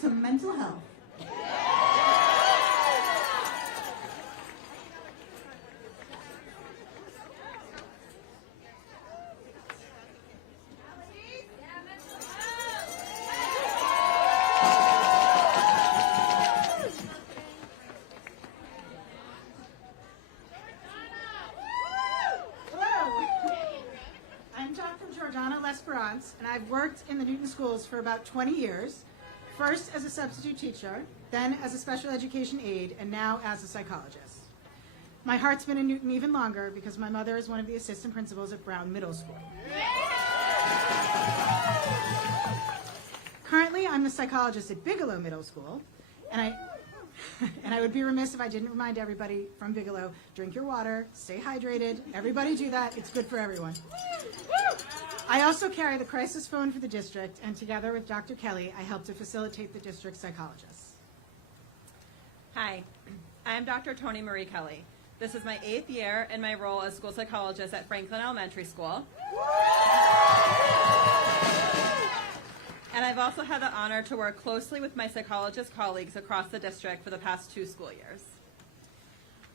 some mental health. And I've worked in the Newton schools for about 20 years, first as a substitute teacher, then as a special education aide, and now as a psychologist. My heart's been in Newton even longer because my mother is one of the assistant principals at Brown Middle School. Currently, I'm the psychologist at Bigelow Middle School, and I would be remiss if I didn't remind everybody from Bigelow, drink your water, stay hydrated, everybody do that, it's good for everyone. I also carry the crisis phone for the district, and together with Dr. Kelly, I help to facilitate the district's psychologists. Hi, I'm Dr. Toni Marie Kelly. This is my 8th year in my role as school psychologist at Franklin Elementary School. And I've also had the honor to work closely with my psychologist colleagues across the district for the past 2 school years.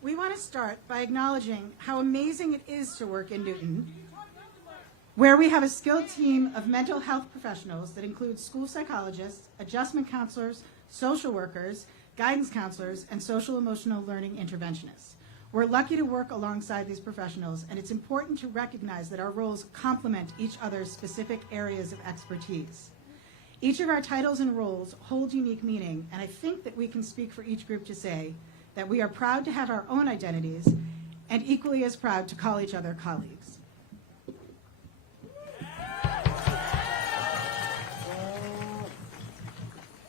We want to start by acknowledging how amazing it is to work in Newton, where we have a skilled team of mental health professionals that includes school psychologists, adjustment counselors, social workers, guidance counselors, and social emotional learning interventionists. We're lucky to work alongside these professionals, and it's important to recognize that our roles complement each other's specific areas of expertise. Each of our titles and roles hold unique meaning, and I think that we can speak for each group to say that we are proud to have our own identities and equally as proud to call each other colleagues.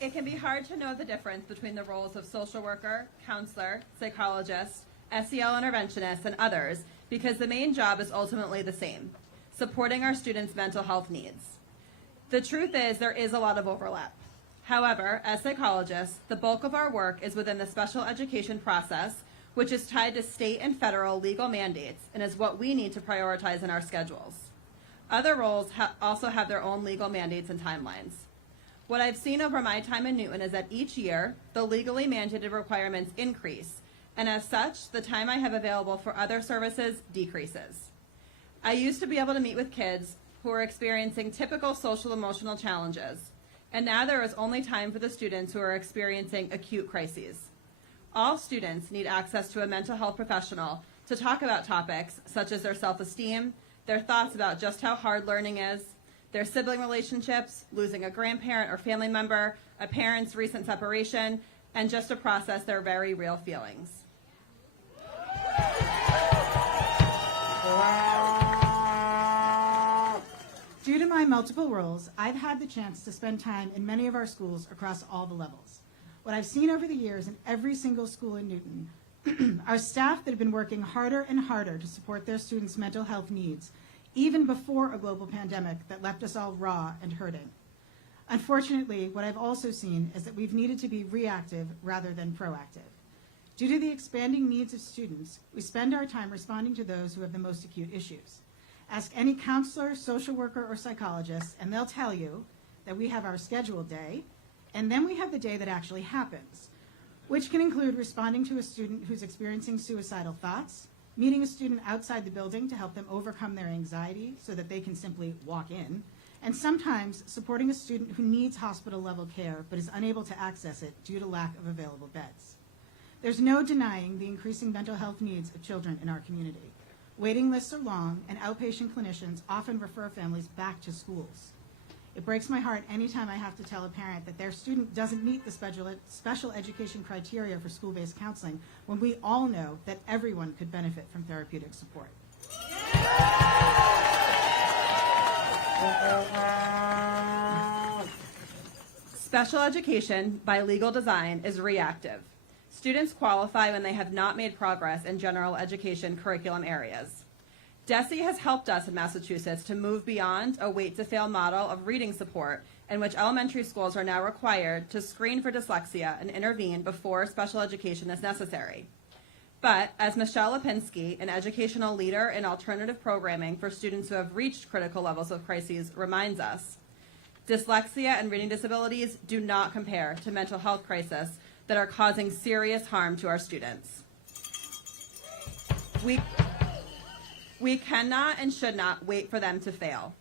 It can be hard to know the difference between the roles of social worker, counselor, psychologist, SEL interventionist, and others because the main job is ultimately the same, supporting our students' mental health needs. The truth is there is a lot of overlap. However, as psychologists, the bulk of our work is within the special education process, which is tied to state and federal legal mandates and is what we need to prioritize in our schedules. Other roles also have their own legal mandates and timelines. What I've seen over my time in Newton is that each year, the legally mandated requirements increase, and as such, the time I have available for other services decreases. I used to be able to meet with kids who are experiencing typical social emotional challenges, and now there is only time for the students who are experiencing acute crises. All students need access to a mental health professional to talk about topics such as their self-esteem, their thoughts about just how hard learning is, their sibling relationships, losing a grandparent or family member, a parent's recent separation, and just to process their very real feelings. Due to my multiple roles, I've had the chance to spend time in many of our schools across all the levels. What I've seen over the years in every single school in Newton are staff that have been working harder and harder to support their students' mental health needs, even before a global pandemic that left us all raw and hurting. Unfortunately, what I've also seen is that we've needed to be reactive rather than proactive. Due to the expanding needs of students, we spend our time responding to those who have the most acute issues. Ask any counselor, social worker, or psychologist, and they'll tell you that we have our scheduled day, and then we have the day that actually happens, which can include responding to a student who's experiencing suicidal thoughts, meeting a student outside the building to help them overcome their anxiety so that they can simply walk in, and sometimes supporting a student who needs hospital-level care but is unable to access it due to lack of available beds. There's no denying the increasing mental health needs of children in our community. Waiting lists are long, and outpatient clinicians often refer families back to schools. It breaks my heart anytime I have to tell a parent that their student doesn't meet the special education criteria for school-based counseling when we all know that everyone could benefit from therapeutic support. Special education, by legal design, is reactive. Students qualify when they have not made progress in general education curriculum areas. DESE has helped us in Massachusetts to move beyond a wait-to-fail model of reading support in which elementary schools are now required to screen for dyslexia and intervene before special education is necessary. But, as Michelle Lipinski, an educational leader in alternative programming for students who have reached critical levels of crises, reminds us, Dyslexia and reading disabilities do not compare to mental health crises that are causing serious harm to our students. We cannot and should not wait for them to fail.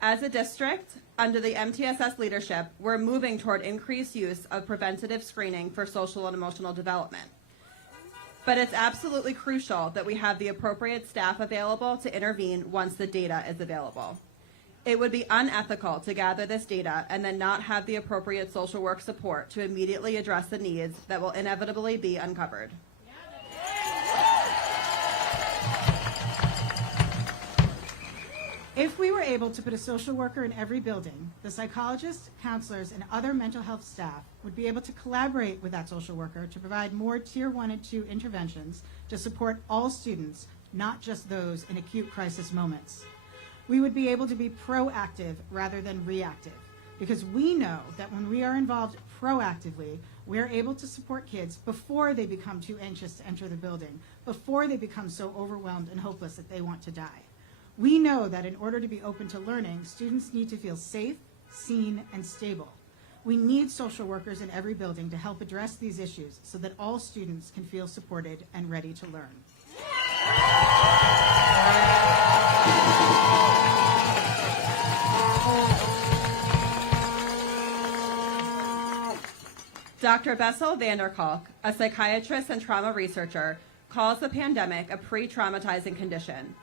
As a district, under the MTSS leadership, we're moving toward increased use of preventative screening for social and emotional development. But it's absolutely crucial that we have the appropriate staff available to intervene once the data is available. It would be unethical to gather this data and then not have the appropriate social work support to immediately address the needs that will inevitably be uncovered. If we were able to put a social worker in every building, the psychologists, counselors, and other mental health staff would be able to collaborate with that social worker to provide more Tier 1 and 2 interventions to support all students, not just those in acute crisis moments. We would be able to be proactive rather than reactive, because we know that when we are involved proactively, we are able to support kids before they become too anxious to enter the building, before they become so overwhelmed and hopeless that they want to die. We know that in order to be open to learning, students need to feel safe, seen, and stable. We need social workers in every building to help address these issues so that all students can feel supported and ready to learn. Dr. Bessel van der Kolk, a psychiatrist and trauma researcher, calls the pandemic a pre-traumatizing condition.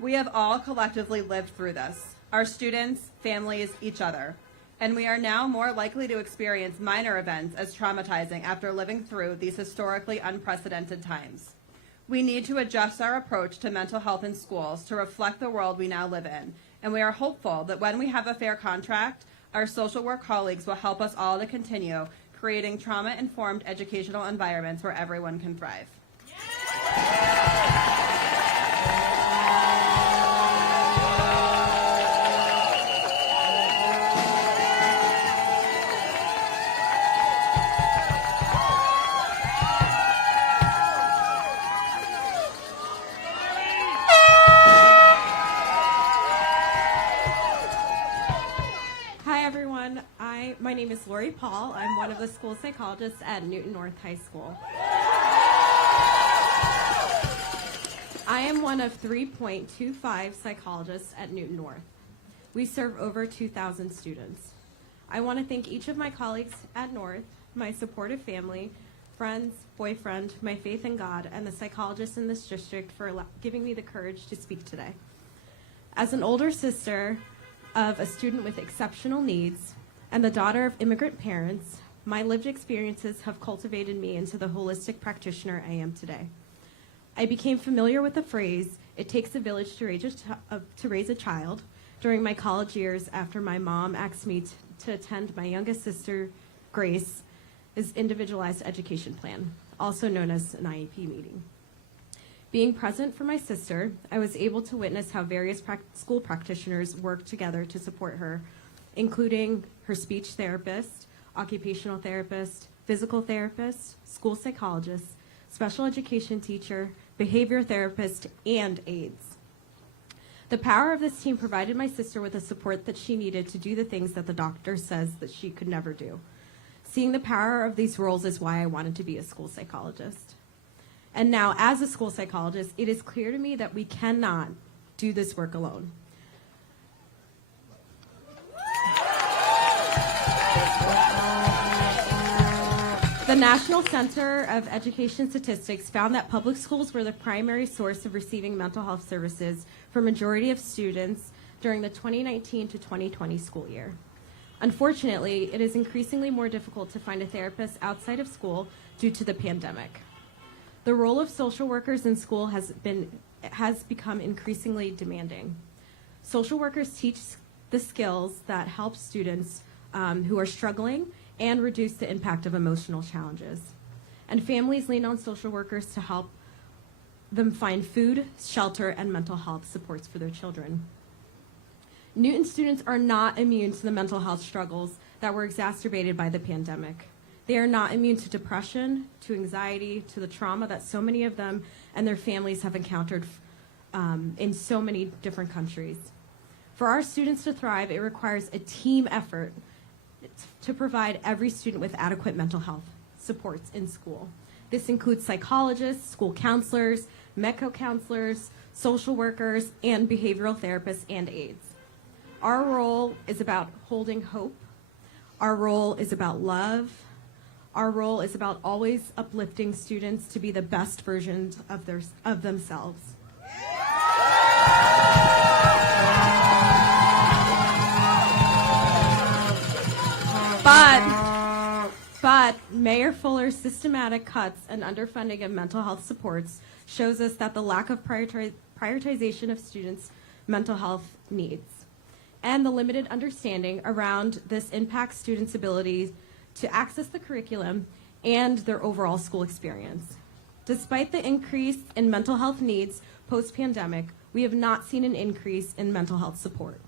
We have all collectively lived through this, our students, families, each other, and we are now more likely to experience minor events as traumatizing after living through these historically unprecedented times. We need to adjust our approach to mental health in schools to reflect the world we now live in, and we are hopeful that when we have a fair contract, our social work colleagues will help us all to continue creating trauma-informed educational environments where everyone can thrive. My name is Lori Paul. I'm one of the school psychologists at Newton North High School. I am one of 3.25 psychologists at Newton North. We serve over 2,000 students. I want to thank each of my colleagues at North, my supportive family, friends, boyfriend, my faith in God, and the psychologists in this district for giving me the courage to speak today. As an older sister of a student with exceptional needs, and the daughter of immigrant parents, my lived experiences have cultivated me into the holistic practitioner I am today. I became familiar with the phrase, "It takes a village to raise a child," during my college years after my mom asked me to attend my youngest sister, Grace's individualized education plan, also known as an IEP meeting. Being present for my sister, I was able to witness how various school practitioners work together to support her, including her speech therapist, occupational therapist, physical therapist, school psychologist, special education teacher, behavior therapist, and aides. The power of this team provided my sister with the support that she needed to do the things that the doctor says that she could never do. Seeing the power of these roles is why I wanted to be a school psychologist. And now, as a school psychologist, it is clear to me that we cannot do this work alone. The National Center of Education Statistics found that public schools were the primary source of receiving mental health services for a majority of students during the 2019 to 2020 school year. Unfortunately, it is increasingly more difficult to find a therapist outside of school due to the pandemic. The role of social workers in school has become increasingly demanding. Social workers teach the skills that help students who are struggling and reduce the impact of emotional challenges. And families lean on social workers to help them find food, shelter, and mental health supports for their children. Newton students are not immune to the mental health struggles that were exacerbated by the pandemic. They are not immune to depression, to anxiety, to the trauma that so many of them and their families have encountered in so many different countries. For our students to thrive, it requires a team effort to provide every student with adequate mental health supports in school. This includes psychologists, school counselors, MECO counselors, social workers, and behavioral therapists and aides. Our role is about holding hope. Our role is about love. Our role is about always uplifting students to be the best versions of themselves. But Mayor Fuller's systematic cuts and underfunding of mental health supports shows us that the lack of prioritization of students' mental health needs and the limited understanding around this impacts students' ability to access the curriculum and their overall school experience. Despite the increase in mental health needs post-pandemic, we have not seen an increase in mental health support.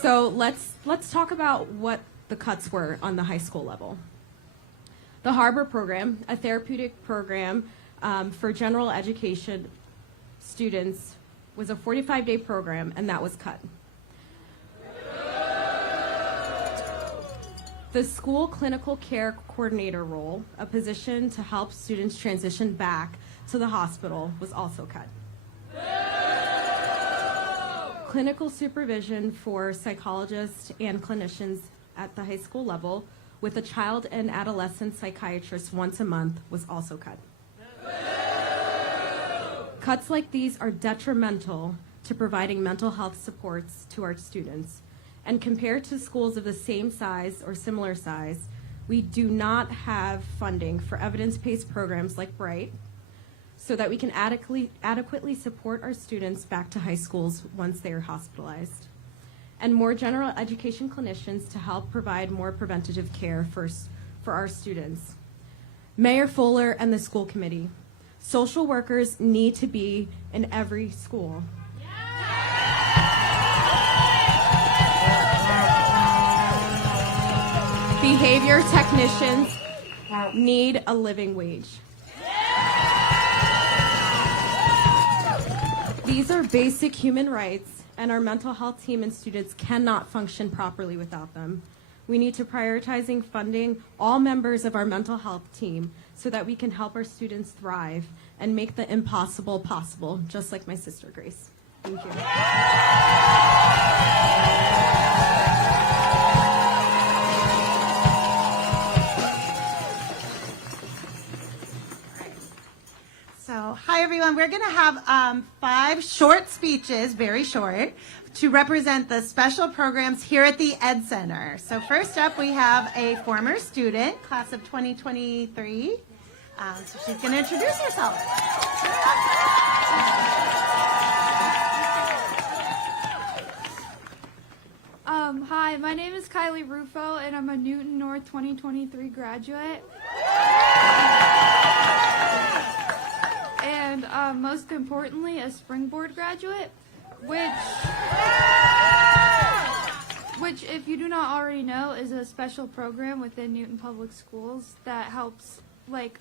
So let's talk about what the cuts were on the high school level. The Harbor program, a therapeutic program for general education students, was a 45-day program, and that was cut. The school clinical care coordinator role, a position to help students transition back to the hospital, was also cut. Clinical supervision for psychologists and clinicians at the high school level with a child and adolescent psychiatrist once a month was also cut. Cuts like these are detrimental to providing mental health supports to our students. And compared to schools of the same size or similar size, we do not have funding for evidence-based programs like Bright, so that we can adequately support our students back to high schools once they are hospitalized, and more general education clinicians to help provide more preventative care for our students. Mayor Fuller and the school committee, social workers need to be in every school. Behavior technicians need a living wage. These are basic human rights, and our mental health team and students cannot function properly without them. We need to prioritize funding all members of our mental health team so that we can help our students thrive and make the impossible possible, just like my sister Grace. Thank you. So, hi everyone. We're going to have 5 short speeches, very short, to represent the special programs here at the Ed Center. So first up, we have a former student, class of 2023. So she's going to introduce herself. Hi, my name is Kylie Rufo, and I'm a Newton North 2023 graduate. And most importantly, a Springboard graduate, which, if you do not already know, is a special program within Newton Public Schools that helps, like,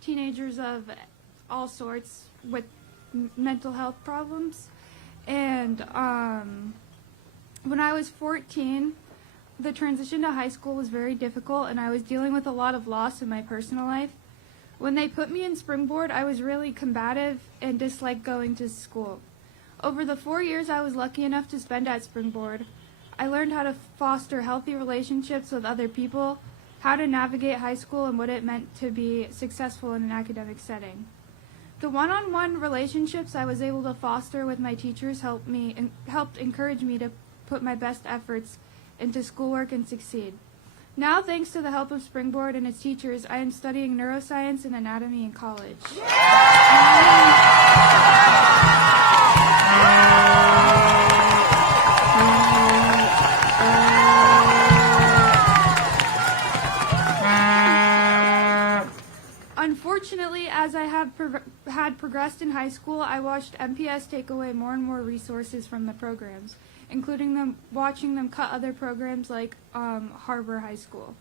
teenagers of all sorts with mental health problems. And when I was 14, the transition to high school was very difficult, and I was dealing with a lot of loss in my personal life. When they put me in Springboard, I was really combative and disliked going to school. Over the 4 years I was lucky enough to spend at Springboard, I learned how to foster healthy relationships with other people, how to navigate high school, and what it meant to be successful in an academic setting. The one-on-one relationships I was able to foster with my teachers helped encourage me to put my best efforts into schoolwork and succeed. Now, thanks to the help of Springboard and its teachers, I am studying neuroscience and anatomy in college. Unfortunately, as I have had progressed in high school, I watched MPS take away more and more resources from the programs, including watching them cut other programs like Harbor High School.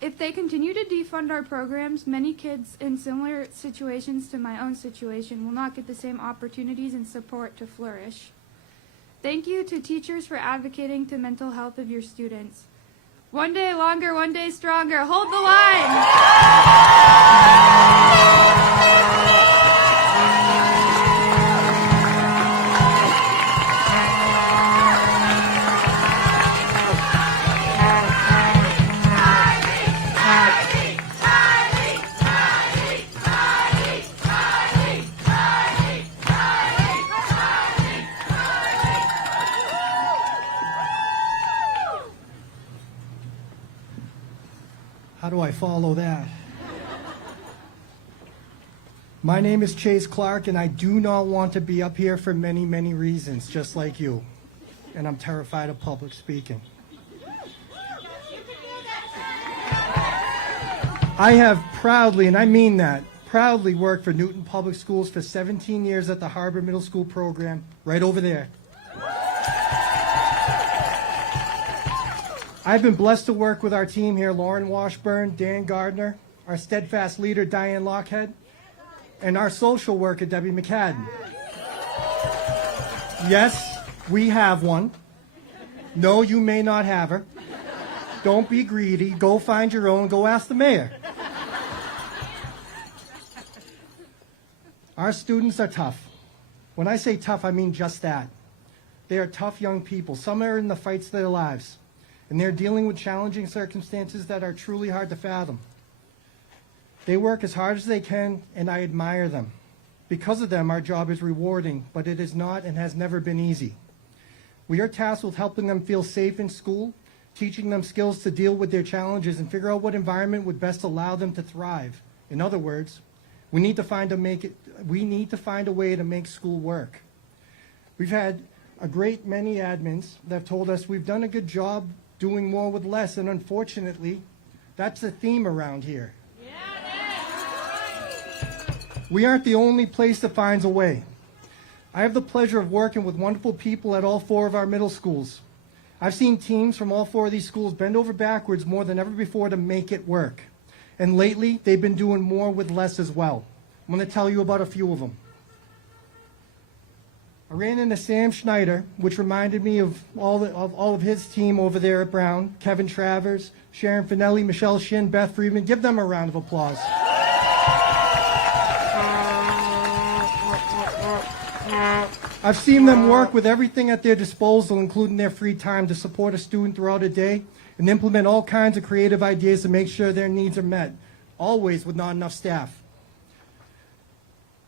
If they continue to defund our programs, many kids in similar situations to my own situation will not get the same opportunities and support to flourish. Thank you to teachers for advocating to mental health of your students. One day longer, one day stronger. Hold the line! How do I follow that? My name is Chase Clark, and I do not want to be up here for many, many reasons, just like you. And I'm terrified of public speaking. I have proudly, and I mean that, proudly worked for Newton Public Schools for 17 years at the Harbor Middle School program, right over there. I've been blessed to work with our team here, Lauren Washburn, Dan Gardner, our steadfast leader, Diane Lockhead, and our social worker, Debbie McCadden. Yes, we have one. No, you may not have her. Don't be greedy. Go find your own. Go ask the mayor. Our students are tough. When I say tough, I mean just that. They are tough young people. Some are in the fights of their lives, and they're dealing with challenging circumstances that are truly hard to fathom. They work as hard as they can, and I admire them. Because of them, our job is rewarding, but it is not and has never been easy. We are tasked with helping them feel safe in school, teaching them skills to deal with their challenges and figure out what environment would best allow them to thrive. In other words, we need to find a way to make school work. We've had a great many admins that have told us we've done a good job doing more with less, and unfortunately, that's a theme around here. We aren't the only place that finds a way. I have the pleasure of working with wonderful people at all 4 of our middle schools. I've seen teams from all 4 of these schools bend over backwards more than ever before to make it work. And lately, they've been doing more with less as well. I'm going to tell you about a few of them. I ran into Sam Schneider, which reminded me of all of his team over there at Brown. Kevin Travers, Sharon Finelli, Michelle Shin, Beth Friedman. Give them a round of applause. I've seen them work with everything at their disposal, including their free time, to support a student throughout a day and implement all kinds of creative ideas to make sure their needs are met, always with not enough staff.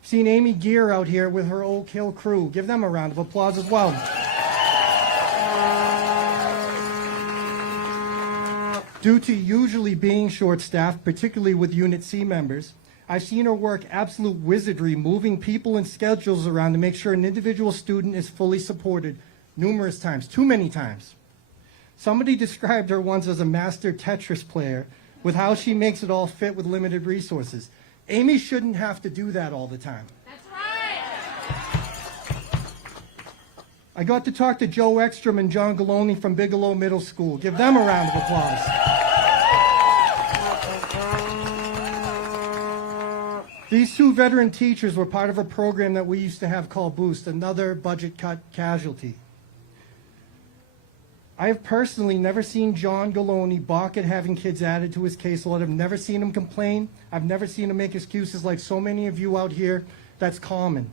I've seen Amy Gear out here with her Oak Hill crew. Give them a round of applause as well. Due to usually being short-staffed, particularly with Unit C members, I've seen her work absolute wizardry, moving people and schedules around to make sure an individual student is fully supported numerous times, too many times. Somebody described her once as a master Tetris player with how she makes it all fit with limited resources. Amy shouldn't have to do that all the time. That's right! I got to talk to Joe Ekstrom and John Galoni from Bigelow Middle School. Give them a round of applause. These 2 veteran teachers were part of a program that we used to have called Boost, another budget cut casualty. I have personally never seen John Galoni balk at having kids added to his caseload. I've never seen him complain. I've never seen him make excuses like so many of you out here. That's common.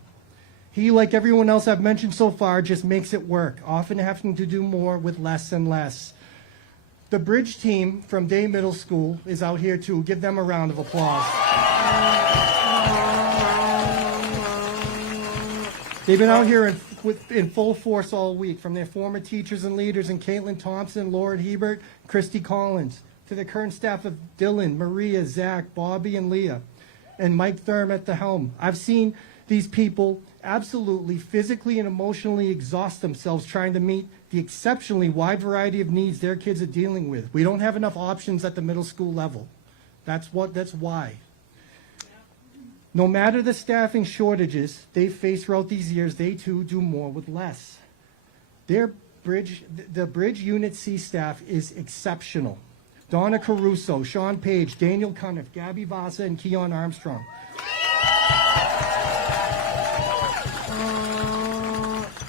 He, like everyone else I've mentioned so far, just makes it work, often having to do more with less and less. The bridge team from Day Middle School is out here too. Give them a round of applause. They've been out here in full force all week, from their former teachers and leaders in Caitlin Thompson, Lauren Hebert, Christy Collins, to the current staff of Dylan, Maria, Zach, Bobby, and Leah, and Mike Thurm at the helm. I've seen these people absolutely physically and emotionally exhaust themselves trying to meet the exceptionally wide variety of needs their kids are dealing with. We don't have enough options at the middle school level. That's why. No matter the staffing shortages they've faced throughout these years, they too do more with less. The Bridge Unit C staff is exceptional. Donna Caruso, Sean Page, Daniel Cuniff, Gabby Vasa, and Keon Armstrong.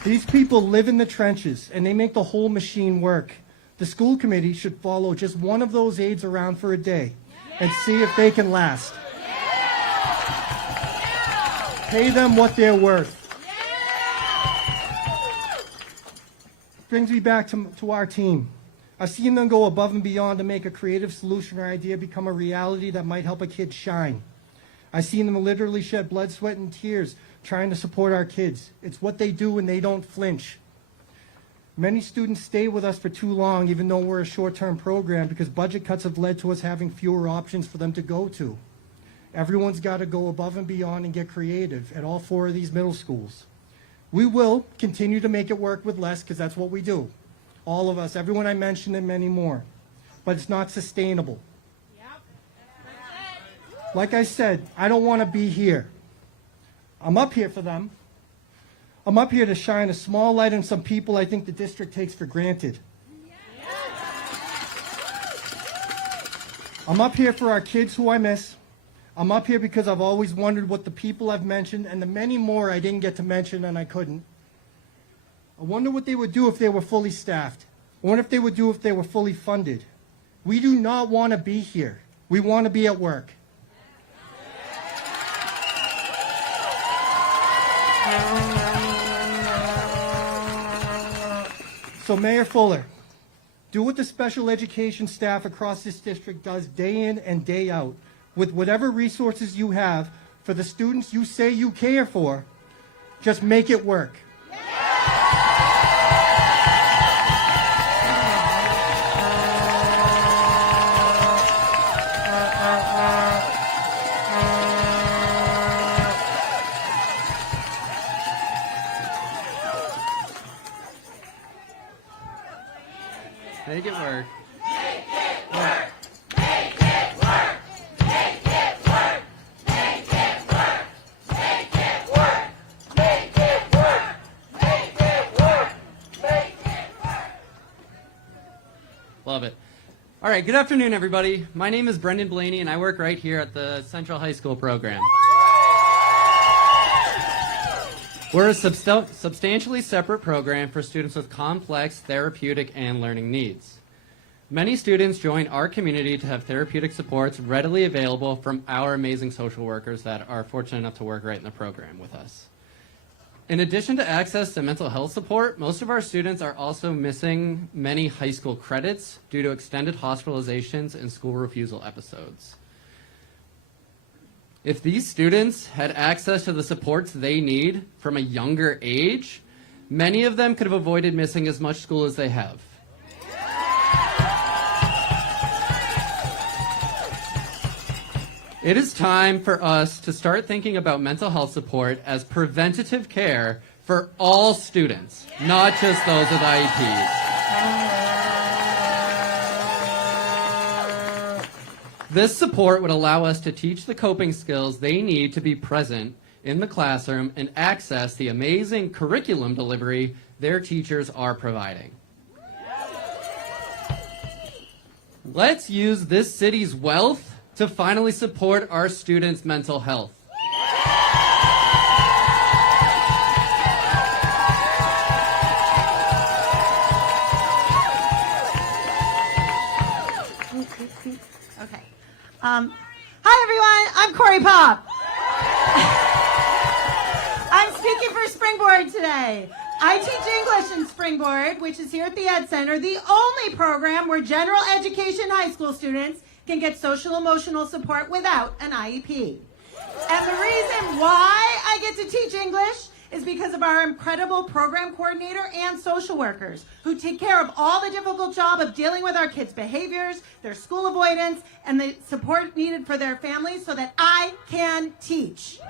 These people live in the trenches, and they make the whole machine work. The school committee should follow just one of those aides around for a day and see if they can last. Pay them what they're worth. Brings me back to our team. I've seen them go above and beyond to make a creative solution or idea become a reality that might help a kid shine. I've seen them literally shed blood, sweat, and tears trying to support our kids. It's what they do and they don't flinch. Many students stay with us for too long, even though we're a short-term program, because budget cuts have led to us having fewer options for them to go to. Everyone's got to go above and beyond and get creative at all 4 of these middle schools. We will continue to make it work with less, because that's what we do. All of us, everyone I mentioned and many more. But it's not sustainable. Like I said, I don't want to be here. I'm up here for them. I'm up here to shine a small light on some people I think the district takes for granted. I'm up here for our kids who I miss. I'm up here because I've always wondered what the people I've mentioned and the many more I didn't get to mention and I couldn't. I wonder what they would do if they were fully staffed. I wonder if they would do if they were fully funded. We do not want to be here. We want to be at work. So Mayor Fuller, do what the special education staff across this district does day in and day out, with whatever resources you have for the students you say you care for. Just make it work. Make it work. Love it. All right, good afternoon, everybody. My name is Brendan Blaney, and I work right here at the Central High School program. We're a substantially separate program for students with complex therapeutic and learning needs. Many students join our community to have therapeutic supports readily available from our amazing social workers that are fortunate enough to work right in the program with us. In addition to access to mental health support, most of our students are also missing many high school credits due to extended hospitalizations and school refusal episodes. If these students had access to the supports they need from a younger age, many of them could have avoided missing as much school as they have. It is time for us to start thinking about mental health support as preventative care for all students, not just those with IEPs. This support would allow us to teach the coping skills they need to be present in the classroom and access the amazing curriculum delivery their teachers are providing. Let's use this city's wealth to finally support our students' mental health. Okay. Hi, everyone. I'm Corey Pop. I'm speaking for Springboard today. I teach English in Springboard, which is here at the Ed Center, the only program where general education high school students can get social emotional support without an IEP. And the reason why I get to teach English is because of our incredible program coordinator and social workers who take care of all the difficult job of dealing with our kids' behaviors, their school avoidance, and the support needed for their families so that I can teach.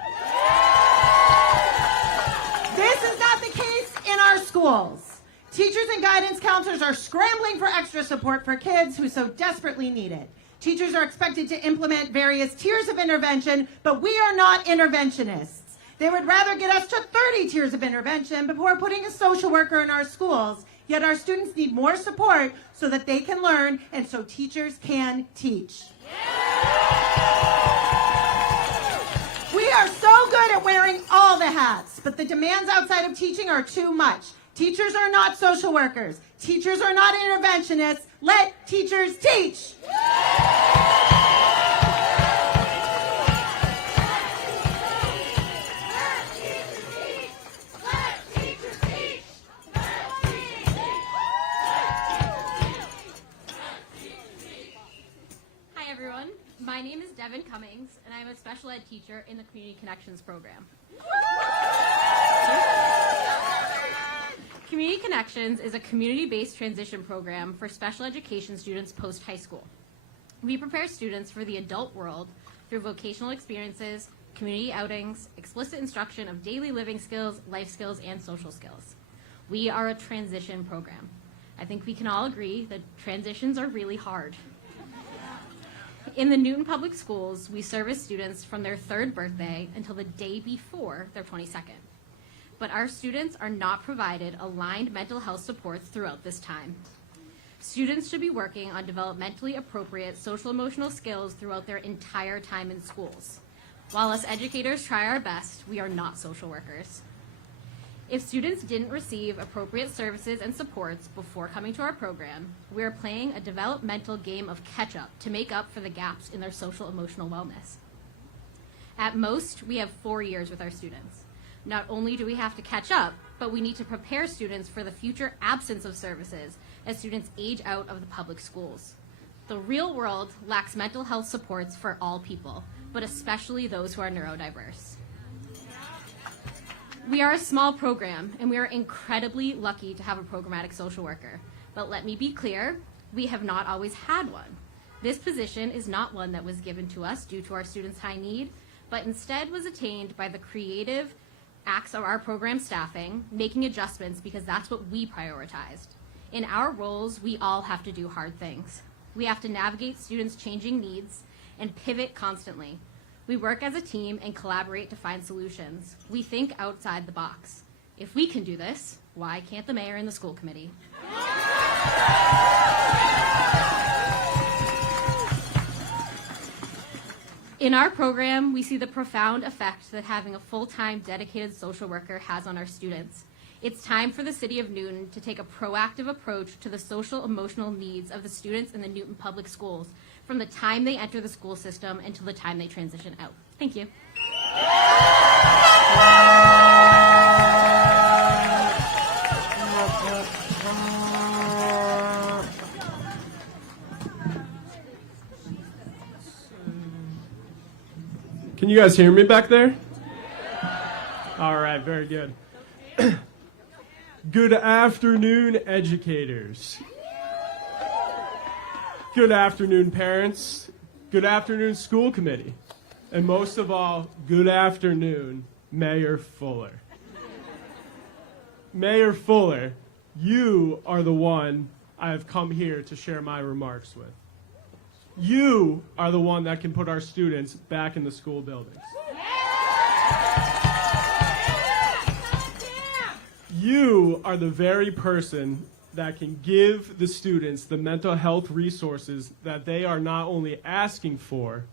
This is not the case in our schools. Teachers and guidance counselors are scrambling for extra support for kids who so desperately need it. Teachers are expected to implement various tiers of intervention, but we are not interventionists. They would rather get us to 30 tiers of intervention before putting a social worker in our schools. Yet our students need more support so that they can learn and so teachers can teach. We are so good at wearing all the hats, but the demands outside of teaching are too much. Teachers are not social workers. Teachers are not interventionists. Let teachers teach. Hi everyone, my name is Devin Cummings and I'm a special ed teacher in the Community Connections program. Community Connections is a community-based transition program for special education students post-high school. We prepare students for the adult world through vocational experiences, community outings, explicit instruction of daily living skills, life skills, and social skills. We are a transition program. I think we can all agree that transitions are really hard. In the Newton Public Schools, we service students from their 3rd birthday until the day before their 22nd. But our students are not provided aligned mental health supports throughout this time. Students should be working on developmentally appropriate social emotional skills throughout their entire time in schools. While us educators try our best, we are not social workers. If students didn't receive appropriate services and supports before coming to our program, we are playing a developmental game of catch-up to make up for the gaps in their social emotional wellness. At most, we have 4 years with our students. Not only do we have to catch up, but we need to prepare students for the future absence of services as students age out of the public schools. The real world lacks mental health supports for all people, but especially those who are neurodiverse. We are a small program, and we are incredibly lucky to have a programmatic social worker. But let me be clear, we have not always had one. This position is not one that was given to us due to our students' high need, but instead was attained by the creative acts of our program staffing, making adjustments because that's what we prioritized. In our roles, we all have to do hard things. We have to navigate students' changing needs and pivot constantly. We work as a team and collaborate to find solutions. We think outside the box. If we can do this, why can't the mayor and the school committee? In our program, we see the profound effect that having a full-time dedicated social worker has on our students. It's time for the City of Newton to take a proactive approach to the social emotional needs of the students in the Newton Public Schools from the time they enter the school system until the time they transition out. Thank you. Can you guys hear me back there? All right, very good. Good afternoon, educators. Good afternoon, parents. Good afternoon, school committee. And most of all, good afternoon, Mayor Fuller. Mayor Fuller, you are the one I have come here to share my remarks with. You are the one that can put our students back in the school buildings. You are the very person that can give the students the mental health resources that they are not only asking for,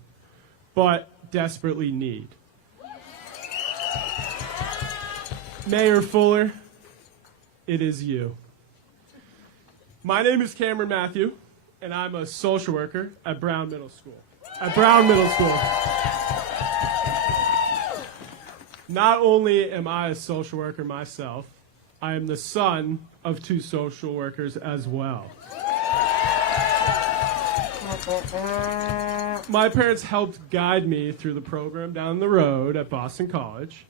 but desperately need. Mayor Fuller, it is you. My name is Cameron Matthew, and I'm a social worker at Brown Middle School. Not only am I a social worker myself, I am the son of 2 social workers as well. My parents helped guide me through the program down the road at Boston College,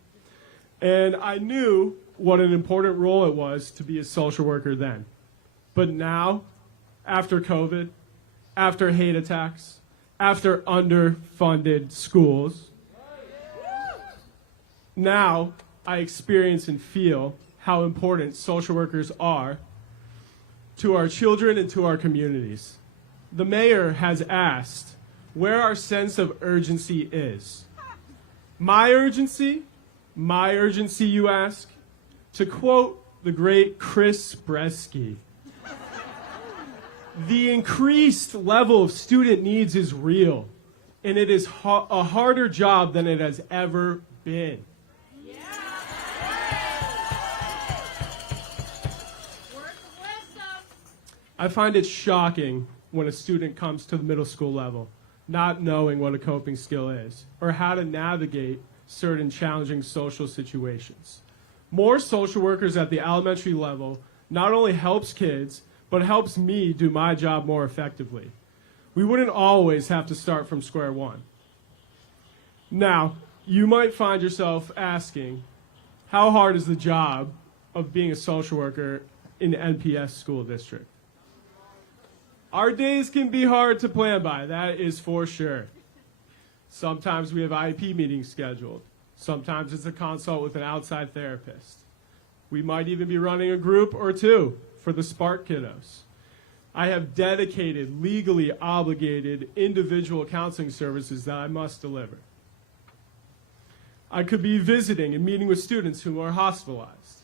and I knew what an important role it was to be a social worker then. But now, after COVID, after hate attacks, after underfunded schools, now I experience and feel how important social workers are to our children and to our communities. The mayor has asked where our sense of urgency is. My urgency My urgency, you ask? To quote the great Chris Bresky, the increased level of student needs is real, and it is a harder job than it has ever been. I find it shocking when a student comes to the middle school level not knowing what a coping skill is or how to navigate certain challenging social situations. More social workers at the elementary level not only helps kids, but helps me do my job more effectively. We wouldn't always have to start from square one. Now, you might find yourself asking, how hard is the job of being a social worker in the NPS school district? Our days can be hard to plan by, that is for sure. Sometimes we have IEP meetings scheduled. Sometimes it's a consult with an outside therapist. We might even be running a group or two for the Spark kiddos. I have dedicated, legally obligated individual counseling services that I must deliver. I could be visiting and meeting with students who are hospitalized.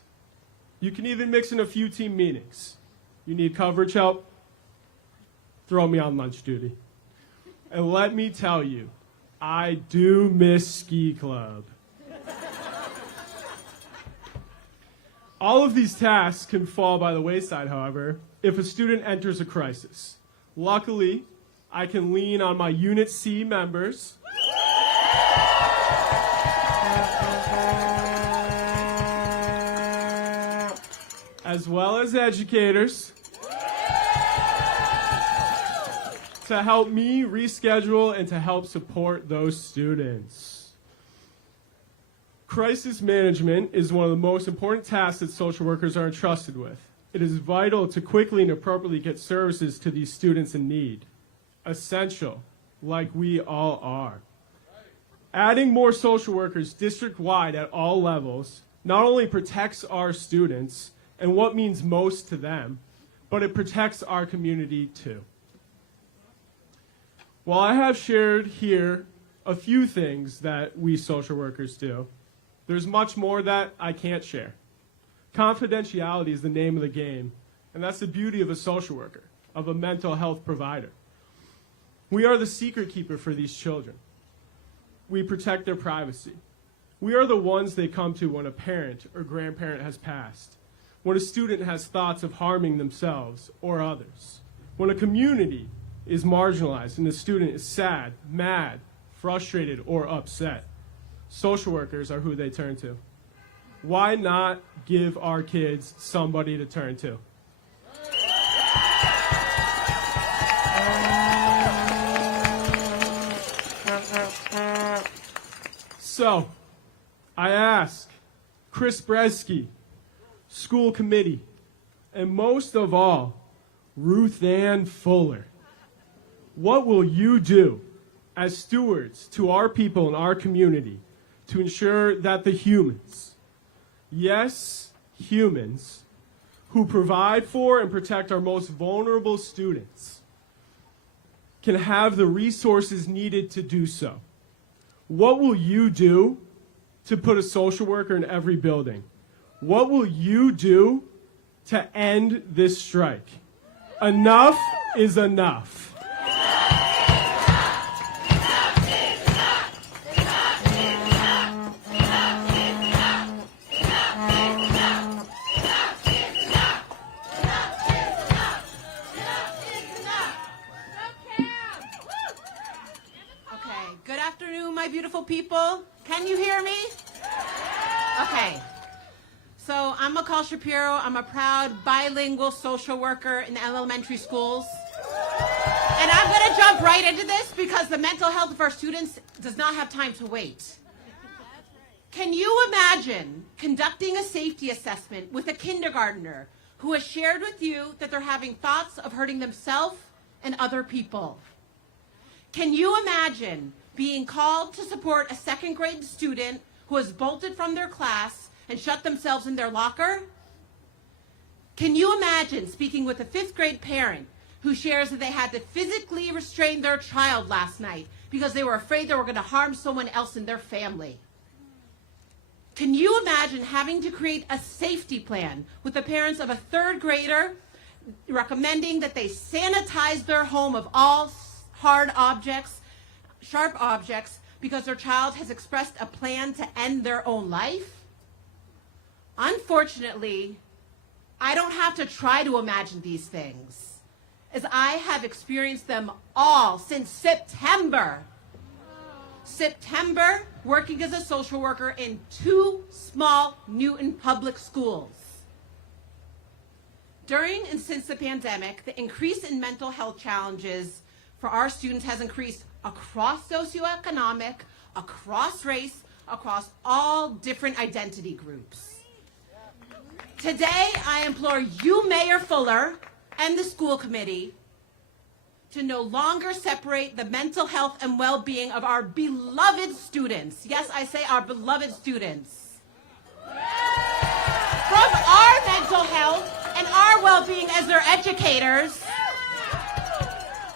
You can even mix in a few team meetings. You need coverage help? Throw me on lunch duty. And let me tell you, I do miss ski club. All of these tasks can fall by the wayside, however, if a student enters a crisis. Luckily, I can lean on my Unit C members as well as educators to help me reschedule and to help support those students. Crisis management is one of the most important tasks that social workers are entrusted with. It is vital to quickly and appropriately get services to these students in need. Essential, like we all are. Adding more social workers district-wide at all levels not only protects our students and what means most to them, but it protects our community too. While I have shared here a few things that we social workers do, there's much more that I can't share. Confidentiality is the name of the game, and that's the beauty of a social worker, of a mental health provider. We are the secret keeper for these children. We protect their privacy. We are the ones they come to when a parent or grandparent has passed, when a student has thoughts of harming themselves or others, when a community is marginalized and the student is sad, mad, frustrated, or upset. Social workers are who they turn to. Why not give our kids somebody to turn to? So, I ask Chris Bresky, school committee, and most of all, Ruth Ann Fuller, what will you do as stewards to our people and our community to ensure that the humans, yes, humans, who provide for and protect our most vulnerable students can have the resources needed to do so? What will you do to put a social worker in every building? What will you do to end this strike? Enough is enough. Good afternoon, my beautiful people. Can you hear me? Okay. So I'm Makal Shapiro. I'm a proud bilingual social worker in elementary schools. And I'm going to jump right into this because the mental health of our students does not have time to wait. Can you imagine conducting a safety assessment with a kindergartner who has shared with you that they're having thoughts of hurting themselves and other people? Can you imagine being called to support a second grade student who has bolted from their class and shut themselves in their locker? Can you imagine speaking with a fifth grade parent who shares that they had to physically restrain their child last night because they were afraid they were going to harm someone else in their family? Can you imagine having to create a safety plan with the parents of a third grader recommending that they sanitize their home of all hard objects, sharp objects, because their child has expressed a plan to end their own life? Unfortunately, I don't have to try to imagine these things, as I have experienced them all since September. September, working as a social worker in 2 small Newton public schools. During and since the pandemic, the increase in mental health challenges for our students has increased across socioeconomic, across race, across all different identity groups. Today, I implore you, Mayor Fuller, and the school committee to no longer separate the mental health and well-being of our beloved students. Yes, I say our beloved students. From our mental health and our well-being as their educators.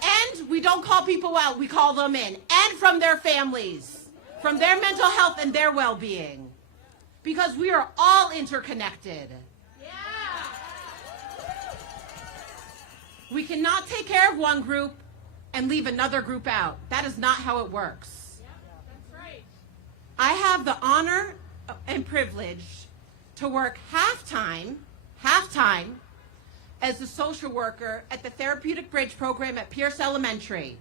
And we don't call people out, we call them in. And from their families, from their mental health and their well-being. Because we are all interconnected. We cannot take care of one group and leave another group out. That is not how it works. That's right. I have the honor and privilege to work half-time, as a social worker at the Therapeutic Bridge program at Pierce Elementary.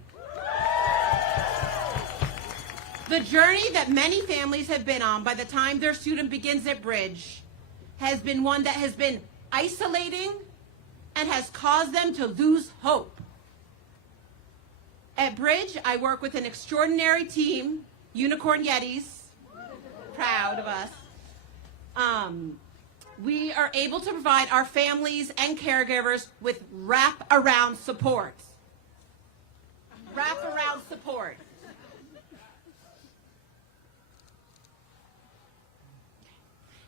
The journey that many families have been on by the time their student begins at Bridge has been one that has been isolating and has caused them to lose hope. At Bridge, I work with an extraordinary team, Unicorn Yetis, proud of us. We are able to provide our families and caregivers with wrap-around support. Wrap-around support.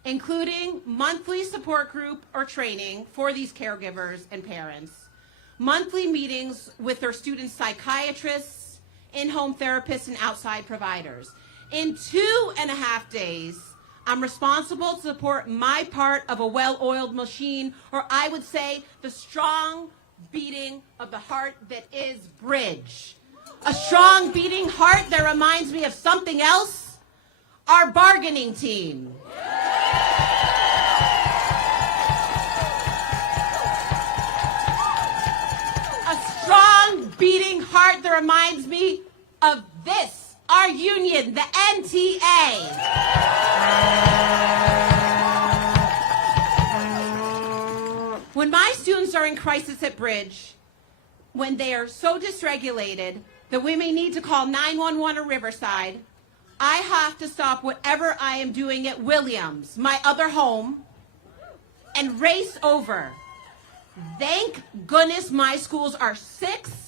Including monthly support group or training for these caregivers and parents, monthly meetings with their students' psychiatrists, in-home therapists, and outside providers. In 2.5 days, I'm responsible to support my part of a well-oiled machine, or I would say the strong beating of the heart that is Bridge. A strong beating heart that reminds me of something else, our bargaining team. Beating heart that reminds me of this, our union, the NTA. When my students are in crisis at Bridge, when they are so dysregulated that we may need to call 911 or Riverside, I have to stop whatever I am doing at Williams, my other home, and race over. Thank goodness my schools are 6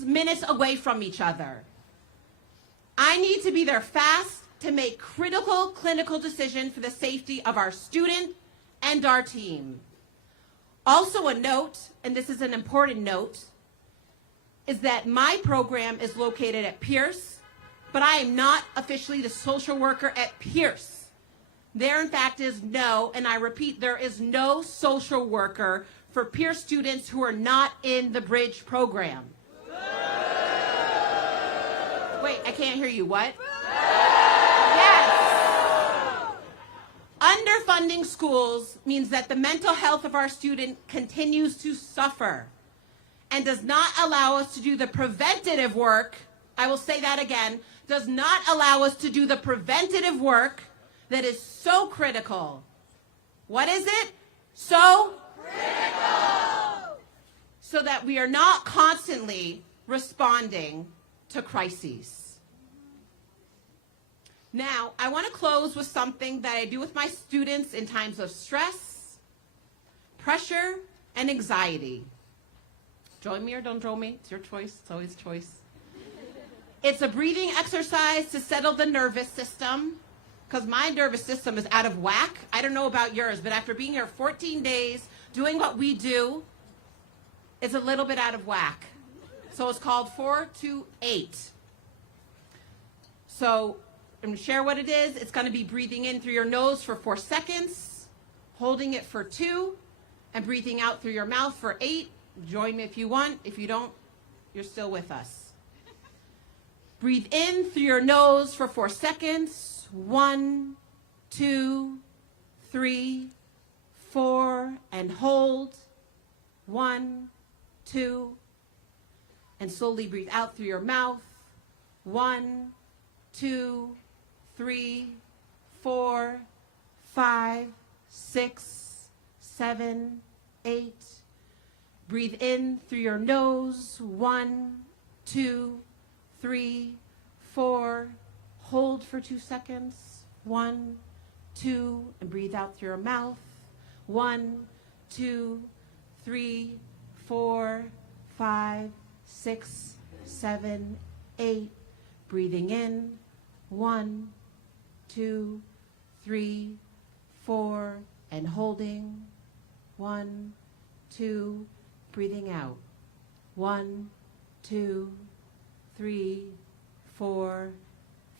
minutes away from each other. I need to be there fast to make critical clinical decisions for the safety of our student and our team. Also a note, and this is an important note, is that my program is located at Pierce, but I am not officially the social worker at Pierce. There, in fact, is no, and I repeat, there is no social worker for Pierce students who are not in the Bridge program. Wait, I can't hear you. What? Yes. Underfunding schools means that the mental health of our student continues to suffer and does not allow us to do the preventative work. I will say that again. Does not allow us to do the preventative work that is so critical. What is it? So critical. So that we are not constantly responding to crises. Now, I want to close with something that I do with my students in times of stress, pressure, and anxiety. Join me or don't join me. It's your choice. It's always choice. It's a breathing exercise to settle the nervous system, because my nervous system is out of whack. I don't know about yours, but after being here 14 days, doing what we do, it's a little bit out of whack. So it's called 4-2-8. So I'm going to share what it is. It's going to be breathing in through your nose for 4 seconds, holding it for 2, and breathing out through your mouth for 8. Join me if you want. If you don't, you're still with us. Breathe in through your nose for 4 seconds. 1, 2, 3, 4, and hold. 1, 2, and slowly breathe out through your mouth. 1, 2, 3, 4, 5, 6, 7, 8. Breathe in through your nose. 1, 2, 3, 4. Hold for 2 seconds. 1, 2, and breathe out through your mouth. 1, 2, 3, 4, 5, 6, 7, 8. Breathing in. 1, 2, 3, 4, and holding. 1, 2, breathing out. 1, 2, 3, 4,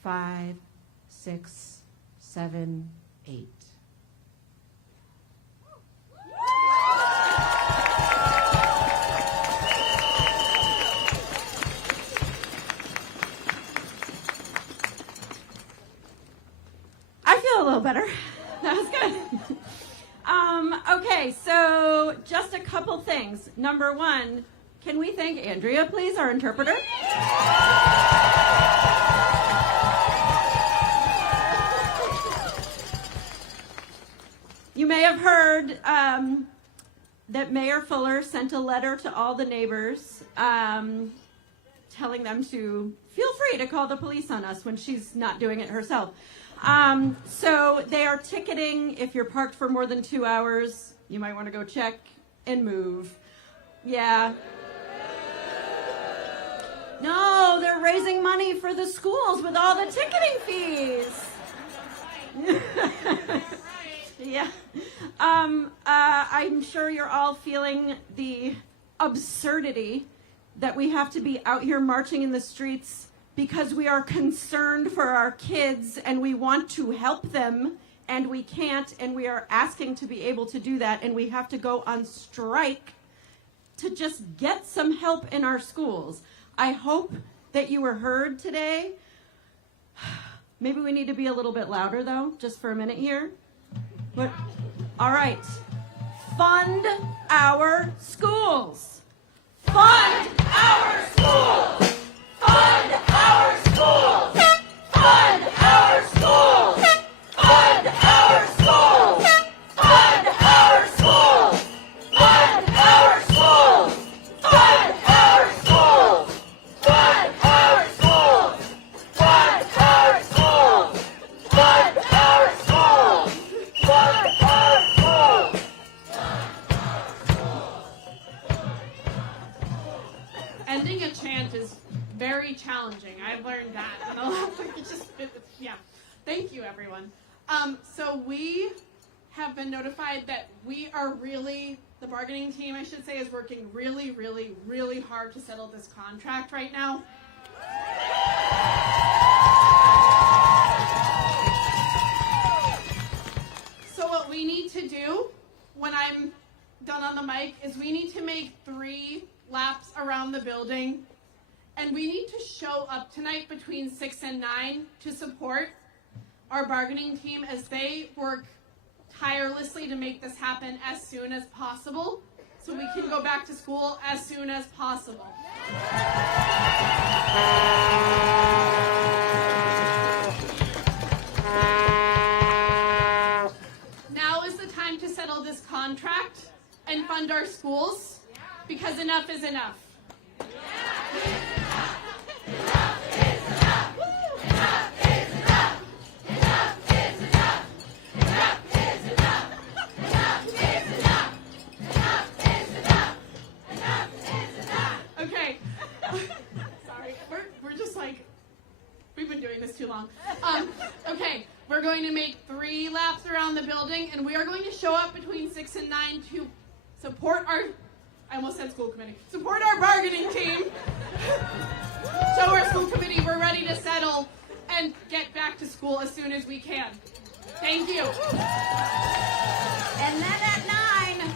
5, 6, 7, 8. I feel a little better. That was good. Okay, so just a couple things. Number one, can we thank Andrea, please, our interpreter? You may have heard that Mayor Fuller sent a letter to all the neighbors telling them to feel free to call the police on us when she's not doing it herself. So they are ticketing if you're parked for more than 2 hours. You might want to go check and move. Yeah. No, they're raising money for the schools with all the ticketing fees. Yeah. I'm sure you're all feeling the absurdity that we have to be out here marching in the streets because we are concerned for our kids and we want to help them and we can't, and we are asking to be able to do that, and we have to go on strike to just get some help in our schools. I hope that you were heard today. Maybe we need to be a little bit louder though, just for a minute here. What? All right. Fund our schools. Fund our schools. Fund our schools. Fund our schools. Fund our schools. Fund our schools. Fund our schools. Fund our schools. Fund our schools. Fund our schools. Fund our schools. Fund our schools. Ending a chant is very challenging. I've learned that. Yeah. Thank you, everyone. So we have been notified that we are really, the bargaining team, I should say, is working really, really, really hard to settle this contract right now. So what we need to do when I'm done on the mic is we need to make 3 laps around the building, and we need to show up tonight between 6 and 9 to support our bargaining team as they work tirelessly to make this happen as soon as possible so we can go back to school as soon as possible. Now is the time to settle this contract and fund our schools, because enough is enough. Okay. Sorry, we're just like, we've been doing this too long. Okay, we're going to make 3 laps around the building, and we are going to show up between 6 and 9 to support our, I almost said school committee, support our bargaining team. Show our school committee we're ready to settle and get back to school. school as soon as we can. Thank you. And then at 9,